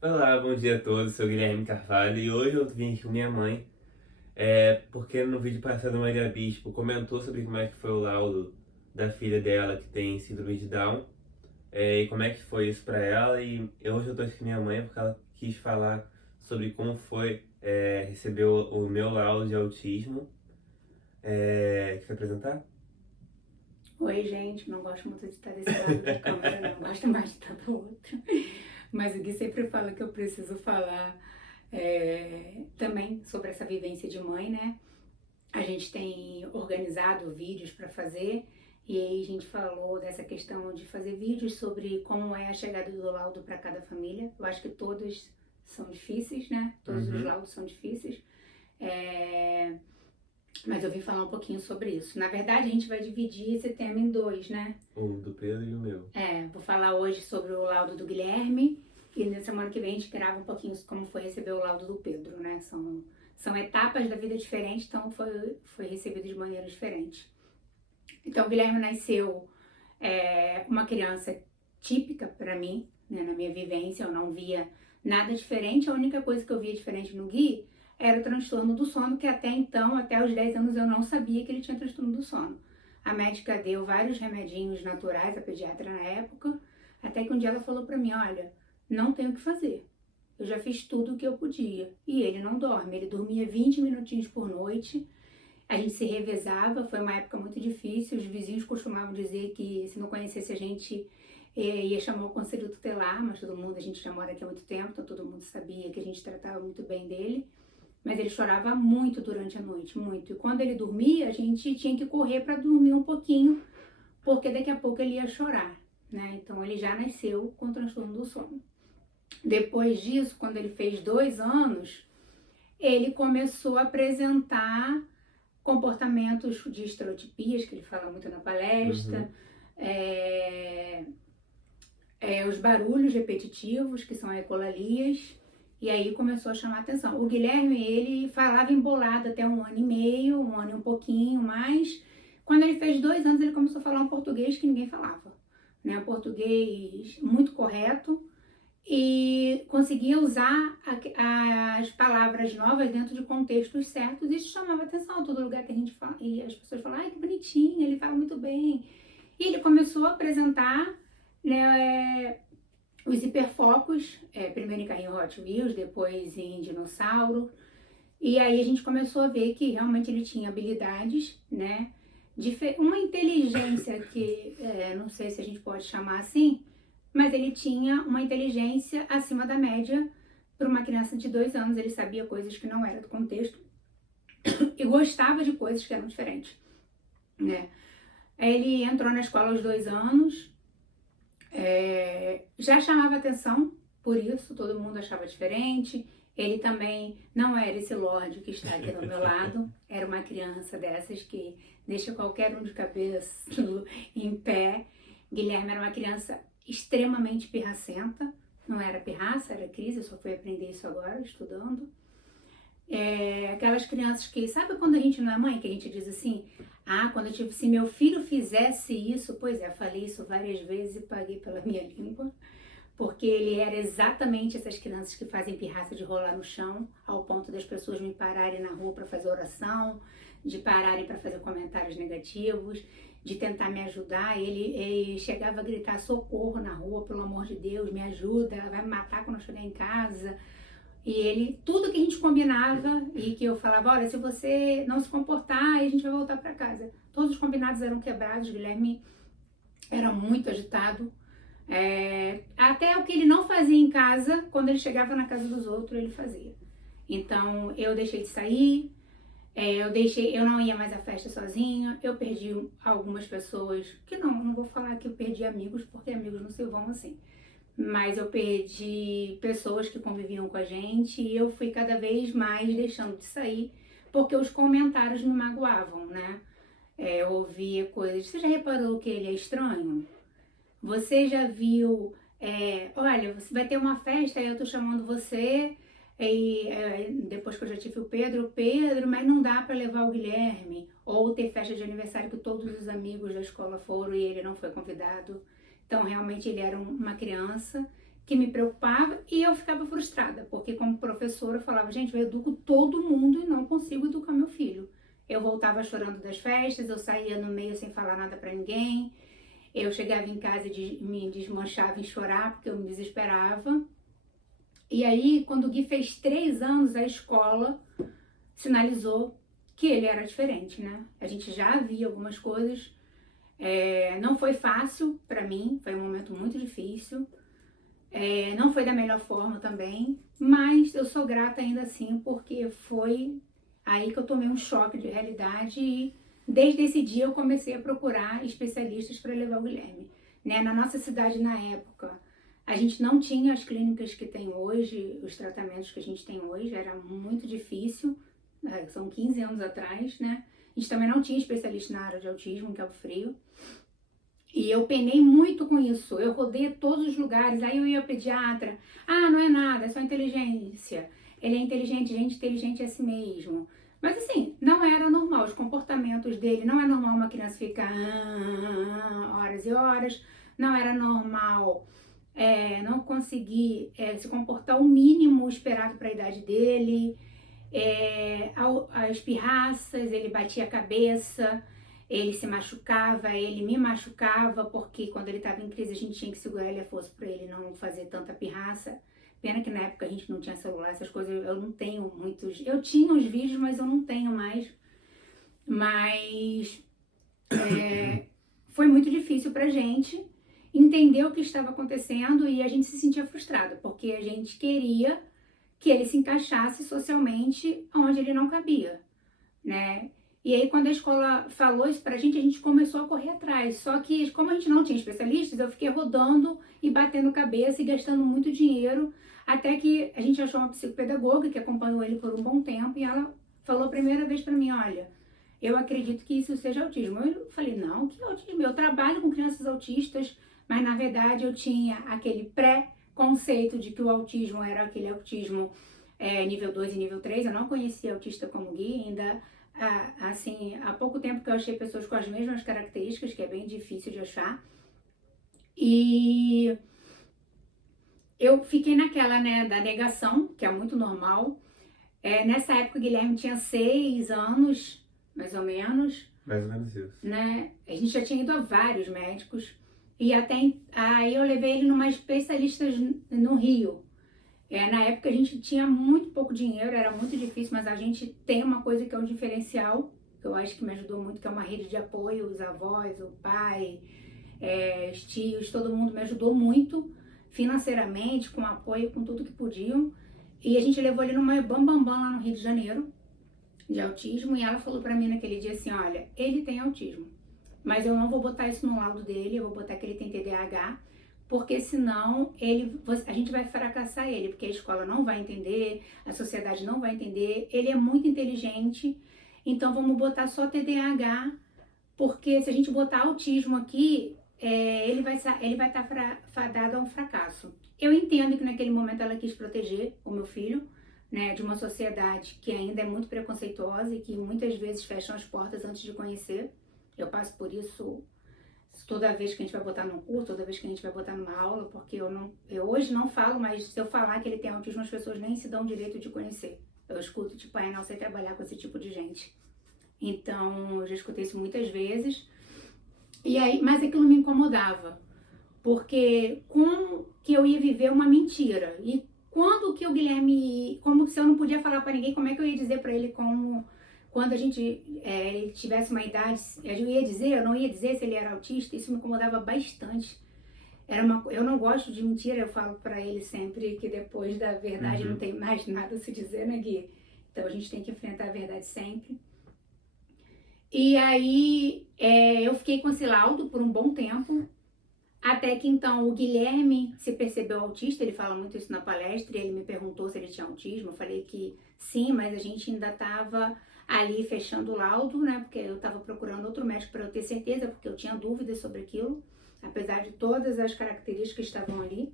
Olá, bom dia a todos, sou o Guilherme Carvalho e hoje eu vim aqui com minha mãe, porque no vídeo passado Maria Bispo comentou sobre como é que foi o laudo da filha dela que tem síndrome de Down, e como é que foi isso pra ela hoje eu tô aqui com minha mãe porque ela quis falar sobre como foi receber o meu laudo de autismo. Quer se apresentar? Oi, gente, não gosto muito de estar desse lado da câmera, não gosto mais de estar do outro. Mas o Gui sempre fala que eu preciso falar também sobre essa vivência de mãe, né? A gente tem organizado vídeos para fazer e aí a gente falou dessa questão de fazer vídeos sobre como é a chegada do laudo para cada família. Eu acho que todos são difíceis, né? Todos os Uhum. laudos são difíceis. É, Mas eu vim falar um pouquinho sobre isso. Na verdade, a gente vai dividir esse tema em dois, né? O do Pedro e o meu. Vou falar hoje sobre o laudo do Guilherme e na semana que vem a gente grava um pouquinho como foi receber o laudo do Pedro, né? São etapas da vida diferentes, então foi recebido de maneira diferente. Então, o Guilherme nasceu uma criança típica para mim, né? Na minha vivência, eu não via nada diferente. A única coisa que eu via diferente no Gui era o transtorno do sono, que até então, até os 10 anos, eu não sabia que ele tinha transtorno do sono. A médica deu vários remedinhos naturais, a pediatra na época, até que um dia ela falou pra mim, olha, não tenho o que fazer. Eu já fiz tudo o que eu podia. E ele não dorme, ele dormia 20 minutinhos por noite, a gente se revezava, foi uma época muito difícil, os vizinhos costumavam dizer que se não conhecesse a gente ia chamar o conselho tutelar, mas todo mundo, a gente já mora aqui há muito tempo, então todo mundo sabia que a gente tratava muito bem dele. Mas ele chorava muito durante a noite, muito. E quando ele dormia, a gente tinha que correr para dormir um pouquinho, porque daqui a pouco ele ia chorar, né? Então ele já nasceu com transtorno do sono. Depois disso, quando ele fez 2 anos, ele começou a apresentar comportamentos de estereotipias, que ele fala muito na palestra, Uhum. é, os barulhos repetitivos, que são ecolalias, e aí começou a chamar atenção. O Guilherme, ele falava embolado até 1 ano e meio, 1 ano e um pouquinho mais. Quando ele fez 2 anos, ele começou a falar um português que ninguém falava, né? Um português muito correto e conseguia usar as palavras novas dentro de contextos certos. Isso chamava atenção. Todo lugar que a gente fala, e as pessoas falam, ai, que bonitinho, ele fala muito bem. E ele começou a apresentar, né, os hiperfocos, primeiro em carrinho Hot Wheels, depois em dinossauro. E aí a gente começou a ver que realmente ele tinha habilidades, né? Uma inteligência que, não sei se a gente pode chamar assim, mas ele tinha uma inteligência acima da média para uma criança de 2 anos. Ele sabia coisas que não eram do contexto e gostava de coisas que eram diferentes, né? Ele entrou na escola aos 2 anos, já chamava atenção por isso, todo mundo achava diferente. Ele também não era esse lorde que está aqui do meu lado, era uma criança dessas que deixa qualquer um de cabeça em pé. Guilherme era uma criança extremamente pirracenta, não era pirraça, era crise, eu só fui aprender isso agora, estudando. Aquelas crianças que, sabe quando a gente não é mãe, que a gente diz assim, se meu filho fizesse isso, pois é, falei isso várias vezes e paguei pela minha língua, porque ele era exatamente essas crianças que fazem pirraça de rolar no chão, ao ponto das pessoas me pararem na rua para fazer oração, de pararem para fazer comentários negativos, de tentar me ajudar. Ele chegava a gritar socorro na rua, pelo amor de Deus, me ajuda, ela vai me matar quando eu chegar em casa. E ele, tudo que a gente combinava e que eu falava, olha, se você não se comportar, a gente vai voltar para casa. Todos os combinados eram quebrados, Guilherme era muito agitado. Até o que ele não fazia em casa, quando ele chegava na casa dos outros, ele fazia. Então, eu deixei de sair, eu não ia mais à festa sozinha, eu perdi algumas pessoas, que não vou falar que eu perdi amigos, porque amigos não se vão assim. Mas eu perdi pessoas que conviviam com a gente e eu fui cada vez mais deixando de sair, porque os comentários me magoavam, né? Eu ouvia coisas, você já reparou que ele é estranho? Você já viu, olha, você vai ter uma festa, eu tô chamando você, depois que eu já tive o Pedro, mas não dá para levar o Guilherme. Ou ter festa de aniversário que todos os amigos da escola foram e ele não foi convidado. Então, realmente, ele era uma criança que me preocupava e eu ficava frustrada, porque como professora eu falava, gente, eu educo todo mundo e não consigo educar meu filho. Eu voltava chorando das festas, eu saía no meio sem falar nada pra ninguém, eu chegava em casa e me desmanchava em chorar porque eu me desesperava. E aí, quando o Gui fez 3 anos, a escola sinalizou que ele era diferente, né? A gente já via algumas coisas. Não foi fácil pra mim, foi um momento muito difícil. Não foi da melhor forma também, mas eu sou grata ainda assim, porque foi aí que eu tomei um choque de realidade e desde esse dia eu comecei a procurar especialistas para levar o Guilherme. Né? Na nossa cidade, na época, a gente não tinha as clínicas que tem hoje, os tratamentos que a gente tem hoje, era muito difícil, são 15 anos atrás, né? A gente também não tinha especialista na área de autismo em Cabo Frio. E eu penei muito com isso, eu rodei todos os lugares, aí eu ia ao pediatra, não é nada, é só inteligência, ele é inteligente, gente inteligente é assim mesmo. Mas assim, não era normal, os comportamentos dele, não é normal uma criança ficar horas e horas, não era normal não conseguir se comportar o mínimo esperado para a idade dele, as pirraças, ele batia a cabeça, ele se machucava, ele me machucava, porque quando ele estava em crise a gente tinha que segurar ele a força para ele não fazer tanta pirraça. Pena que na época a gente não tinha celular, essas coisas eu não tenho muitos. Eu tinha os vídeos, mas eu não tenho mais. Mas foi muito difícil pra gente entender o que estava acontecendo e a gente se sentia frustrado, porque a gente queria que ele se encaixasse socialmente onde ele não cabia, né? E aí, quando a escola falou isso pra gente, a gente começou a correr atrás. Só que, como a gente não tinha especialistas, eu fiquei rodando e batendo cabeça e gastando muito dinheiro, até que a gente achou uma psicopedagoga que acompanhou ele por um bom tempo e ela falou a primeira vez pra mim, olha, eu acredito que isso seja autismo. Eu falei, não, que autismo? Eu trabalho com crianças autistas, mas na verdade eu tinha aquele pré-conceito de que o autismo era aquele autismo nível 2 e nível 3. Eu não conhecia autista como Gui, ainda... assim, há pouco tempo que eu achei pessoas com as mesmas características, que é bem difícil de achar. E eu fiquei naquela, né, da negação, que é muito normal. Nessa época o Guilherme tinha 6 anos, mais ou menos. Mais ou menos isso. Né? A gente já tinha ido a vários médicos. E aí eu levei ele numa especialista no Rio. Na época a gente tinha muito pouco dinheiro, era muito difícil, mas a gente tem uma coisa que é um diferencial, que eu acho que me ajudou muito, que é uma rede de apoio, os avós, o pai, os tios, todo mundo me ajudou muito financeiramente, com apoio, com tudo que podiam. E a gente levou ele numa Bambambam lá no Rio de Janeiro, de autismo, e ela falou pra mim naquele dia assim, olha, ele tem autismo, mas eu não vou botar isso no laudo dele, eu vou botar que ele tem TDAH, porque senão a gente vai fracassar ele, porque a escola não vai entender, a sociedade não vai entender, ele é muito inteligente, então vamos botar só TDAH, porque se a gente botar autismo aqui, ele vai estar fadado a um fracasso. Eu entendo que naquele momento ela quis proteger o meu filho, né, de uma sociedade que ainda é muito preconceituosa e que muitas vezes fecham as portas antes de conhecer. Eu passo por isso toda vez que a gente vai botar num curso, toda vez que a gente vai botar numa aula, porque eu hoje não falo, mas se eu falar que ele tem autismo, as pessoas nem se dão o direito de conhecer. Eu escuto, tipo, não sei trabalhar com esse tipo de gente. Então, eu já escutei isso muitas vezes. Mas aquilo me incomodava, porque como que eu ia viver uma mentira? E quando que o Guilherme, como se eu não podia falar pra ninguém, como é que eu ia dizer pra ele quando a gente ele tivesse uma idade, eu não ia dizer se ele era autista, isso me incomodava bastante. Eu não gosto de mentira, eu falo pra ele sempre que depois da verdade não tem mais nada a se dizer, né, Gui? Então a gente tem que enfrentar a verdade sempre. E aí eu fiquei com esse laudo por um bom tempo, até que então o Guilherme se percebeu autista, ele fala muito isso na palestra, e ele me perguntou se ele tinha autismo, eu falei que sim, mas a gente ainda estava ali fechando o laudo, né, porque eu estava procurando outro médico para eu ter certeza, porque eu tinha dúvidas sobre aquilo, apesar de todas as características que estavam ali.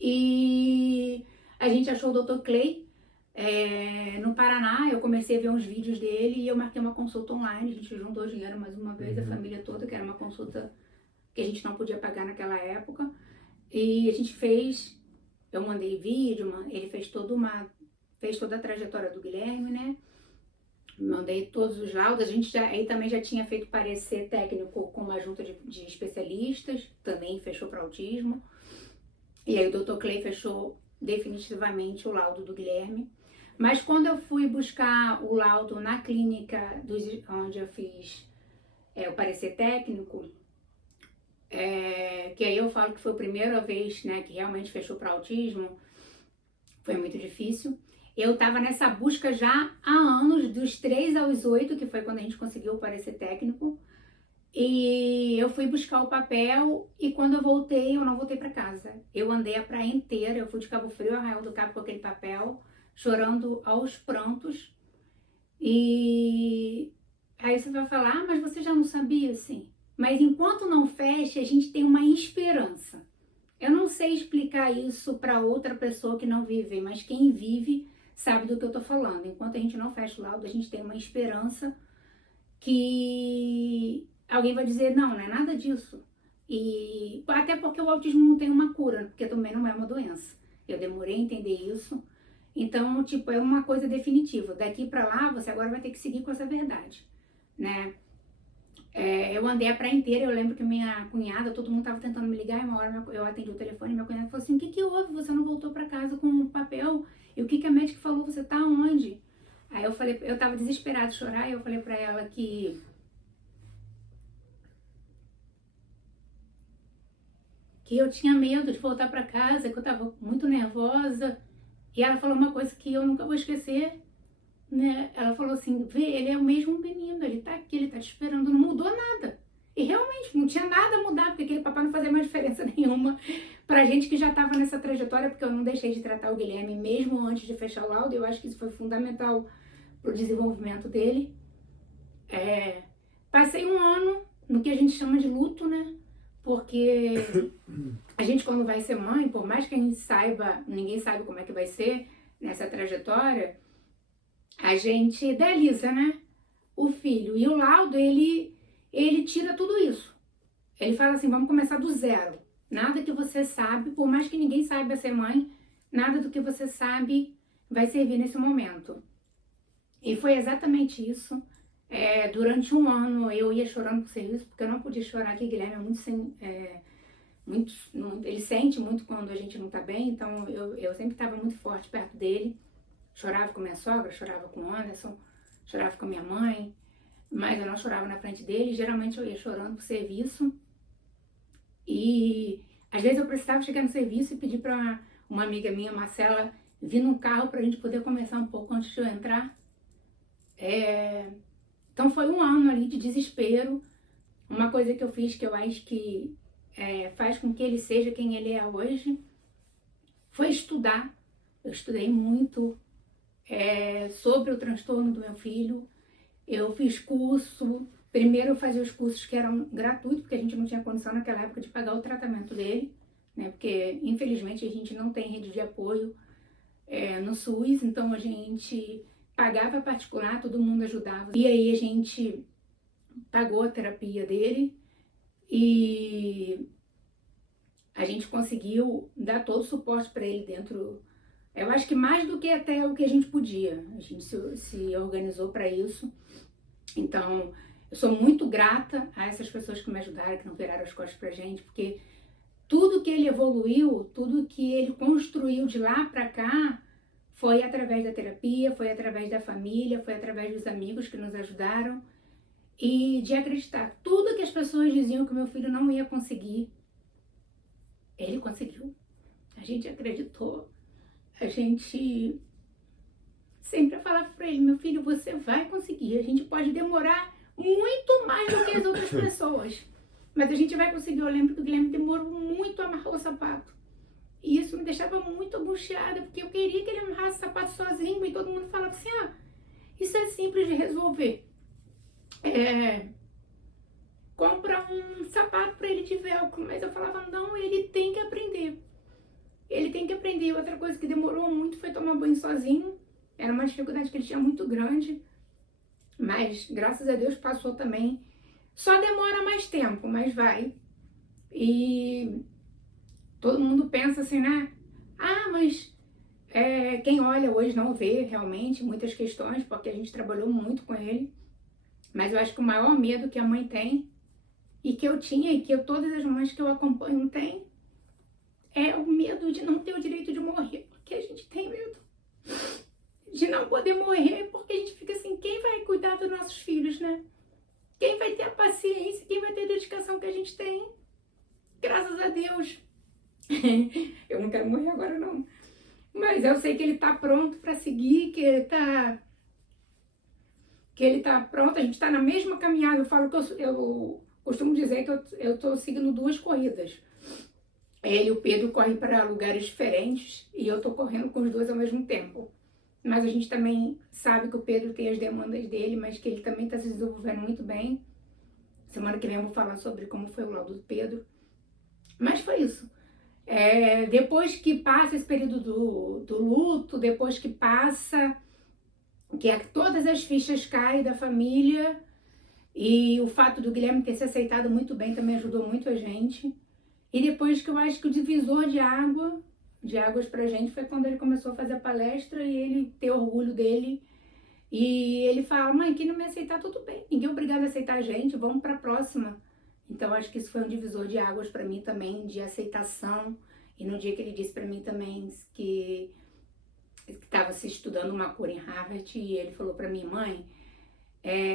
E a gente achou o Dr. Clay no Paraná, eu comecei a ver uns vídeos dele e eu marquei uma consulta online, a gente juntou dinheiro mais uma vez, a família toda, que era uma consulta que a gente não podia pagar naquela época. E a gente eu mandei vídeo, ele fez toda a trajetória do Guilherme, né? Mandei todos os laudos. A gente aí também já tinha feito parecer técnico com uma junta de especialistas, também fechou para autismo. E aí o Dr. Clay fechou definitivamente o laudo do Guilherme. Mas quando eu fui buscar o laudo na clínica onde eu fiz o parecer técnico, que aí eu falo que foi a primeira vez, né, que realmente fechou para autismo, foi muito difícil. Eu estava nessa busca já há anos, dos 3 aos 8, que foi quando a gente conseguiu o parecer técnico. E eu fui buscar o papel e quando eu voltei, eu não voltei para casa. Eu andei a praia inteira, eu fui de Cabo Frio, Arraial do Cabo com aquele papel, chorando aos prantos. E aí você vai falar, mas você já não sabia, assim. Mas enquanto não fecha, a gente tem uma esperança. Eu não sei explicar isso para outra pessoa que não vive, mas quem vive sabe do que eu tô falando. Enquanto a gente não fecha o laudo, a gente tem uma esperança que alguém vai dizer, não é nada disso. E até porque o autismo não tem uma cura, porque também não é uma doença. Eu demorei a entender isso. Então, tipo, é uma coisa definitiva. Daqui pra lá, você agora vai ter que seguir com essa verdade, né? Eu andei a praia inteira, eu lembro que minha cunhada, todo mundo tava tentando me ligar, e uma hora eu atendi o telefone, minha cunhada falou assim, o que que houve? Você não voltou pra casa com o papel? E o que que a médica falou? Você tá onde? Aí eu falei, eu tava desesperada de chorar, e eu falei pra ela que eu tinha medo de voltar pra casa, que eu tava muito nervosa. E ela falou uma coisa que eu nunca vou esquecer, né? Ela falou assim, vê, ele é o mesmo menino, ele tá aqui, ele tá te esperando, não mudou nada. E realmente, não tinha nada a mudar, porque aquele papai não fazia mais diferença nenhuma pra gente que já tava nessa trajetória, porque eu não deixei de tratar o Guilherme mesmo antes de fechar o laudo, eu acho que isso foi fundamental pro desenvolvimento dele. Passei um ano no que a gente chama de luto, né? Porque a gente quando vai ser mãe, por mais que a gente saiba, ninguém sabe como é que vai ser nessa trajetória, a gente idealiza, né? O filho. E o laudo, ele tira tudo isso. Ele fala assim, vamos começar do zero. Nada que você sabe, por mais que ninguém saiba ser mãe, nada do que você sabe vai servir nesse momento. E foi exatamente isso. Durante um ano eu ia chorando por serviço, porque eu não podia chorar, que Guilherme é ele sente muito quando a gente não tá bem, então eu sempre estava muito forte perto dele. Chorava com minha sogra, chorava com o Anderson, chorava com a minha mãe, mas eu não chorava na frente dele. Geralmente eu ia chorando por serviço. E às vezes eu precisava chegar no serviço e pedir para uma amiga minha, Marcela, vir num carro para a gente poder conversar um pouco antes de eu entrar. Então foi um ano ali de desespero. Uma coisa que eu fiz que eu acho que faz com que ele seja quem ele é hoje foi estudar. Eu estudei muito sobre o transtorno do meu filho. Eu fiz curso. Primeiro eu fazia os cursos que eram gratuitos, porque a gente não tinha condição naquela época de pagar o tratamento dele, né? Porque infelizmente a gente não tem rede de apoio no SUS, então a gente pagava particular, todo mundo ajudava. E aí a gente pagou a terapia dele e a gente conseguiu dar todo o suporte para ele dentro. Eu acho que mais do que até o que a gente podia. A gente se organizou para isso. Então, eu sou muito grata a essas pessoas que me ajudaram, que não viraram as costas pra gente, porque tudo que ele evoluiu, tudo que ele construiu de lá para cá, foi através da terapia, foi através da família, foi através dos amigos que nos ajudaram e de acreditar. Tudo que as pessoas diziam que meu filho não ia conseguir, ele conseguiu. A gente acreditou. A gente sempre falava para ele, meu filho, você vai conseguir. A gente pode demorar muito mais do que as outras pessoas, mas a gente vai conseguir. Eu lembro que o Guilherme demorou muito a amarrar o sapato. E isso me deixava muito angustiada, porque eu queria que ele amarrasse o sapato sozinho, e todo mundo falava assim, isso é simples de resolver. Compra um sapato para ele de velcro. Mas eu falava, não, ele tem que aprender. Ele tem que aprender. Outra coisa que demorou muito foi tomar banho sozinho. Era uma dificuldade que ele tinha muito grande. Mas, graças a Deus, passou também. Só demora mais tempo, mas vai. E todo mundo pensa assim, né? Ah, mas quem olha hoje não vê realmente muitas questões, porque a gente trabalhou muito com ele. Mas eu acho que o maior medo que a mãe tem, e que eu tinha, e que todas as mães que eu acompanho têm, é o medo de não ter o direito de morrer, porque a gente tem medo de não poder morrer, porque a gente fica assim, quem vai cuidar dos nossos filhos, né? Quem vai ter a paciência, quem vai ter a dedicação que a gente tem? Graças a Deus. Eu não quero morrer agora, não. Mas eu sei que ele tá pronto para seguir, que ele tá pronto, a gente tá na mesma caminhada. Eu falo que eu costumo dizer que eu tô seguindo 2 corridas. Ele e o Pedro correm para lugares diferentes e eu tô correndo com os 2 ao mesmo tempo. Mas a gente também sabe que o Pedro tem as demandas dele, mas que ele também está se desenvolvendo muito bem. Semana que vem eu vou falar sobre como foi o laudo do Pedro. Mas foi isso. Depois que passa esse período do luto, depois que passa, todas as fichas caem da família, e o fato do Guilherme ter se aceitado muito bem também ajudou muito a gente. E depois que eu acho que o divisor de águas pra gente foi quando ele começou a fazer a palestra e ele ter orgulho dele. E ele fala, mãe, quem não me aceitar, tudo bem. Ninguém é obrigado a aceitar a gente, vamos pra próxima. Então acho que isso foi um divisor de águas pra mim também, de aceitação. E no dia que ele disse pra mim também que estava se estudando uma cura em Harvard, e ele falou pra mim, mãe,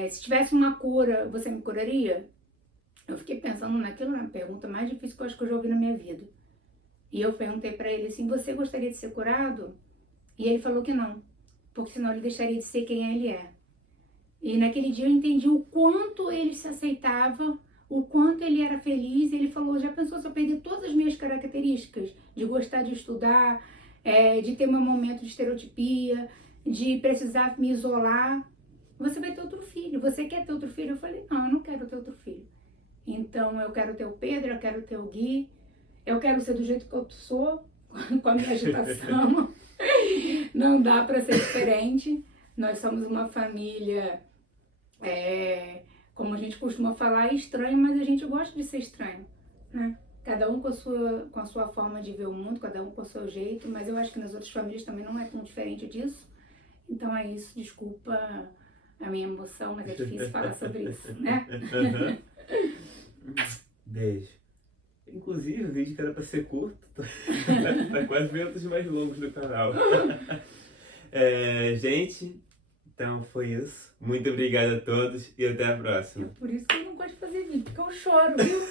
se tivesse uma cura, você me curaria? Eu fiquei pensando naquilo, na pergunta mais difícil que eu acho que eu já ouvi na minha vida. E eu perguntei pra ele assim, você gostaria de ser curado? E ele falou que não, porque senão ele deixaria de ser quem ele é. E naquele dia eu entendi o quanto ele se aceitava, o quanto ele era feliz. Ele falou, já pensou se eu perder todas as minhas características? De gostar de estudar, de ter meu momento de estereotipia, de precisar me isolar. Você vai ter outro filho, você quer ter outro filho? Eu falei, não, eu não quero ter outro filho. Então eu quero ter o Pedro, eu quero ter o Gui, eu quero ser do jeito que eu sou, com a minha agitação. Não dá para ser diferente. Nós somos uma família, como a gente costuma falar, estranho, mas a gente gosta de ser estranho, né? Cada um com a sua forma de ver o mundo, cada um com o seu jeito, mas eu acho que nas outras famílias também não é tão diferente disso. Então é isso, desculpa a minha emoção, mas é difícil falar sobre isso, né? Beijo. Inclusive, o vídeo que era pra ser curto, tá quase vendo os mais longos do canal. Gente, então foi isso. Muito obrigado a todos e até a próxima. É por isso que eu não gosto de fazer vídeo, porque eu choro, viu?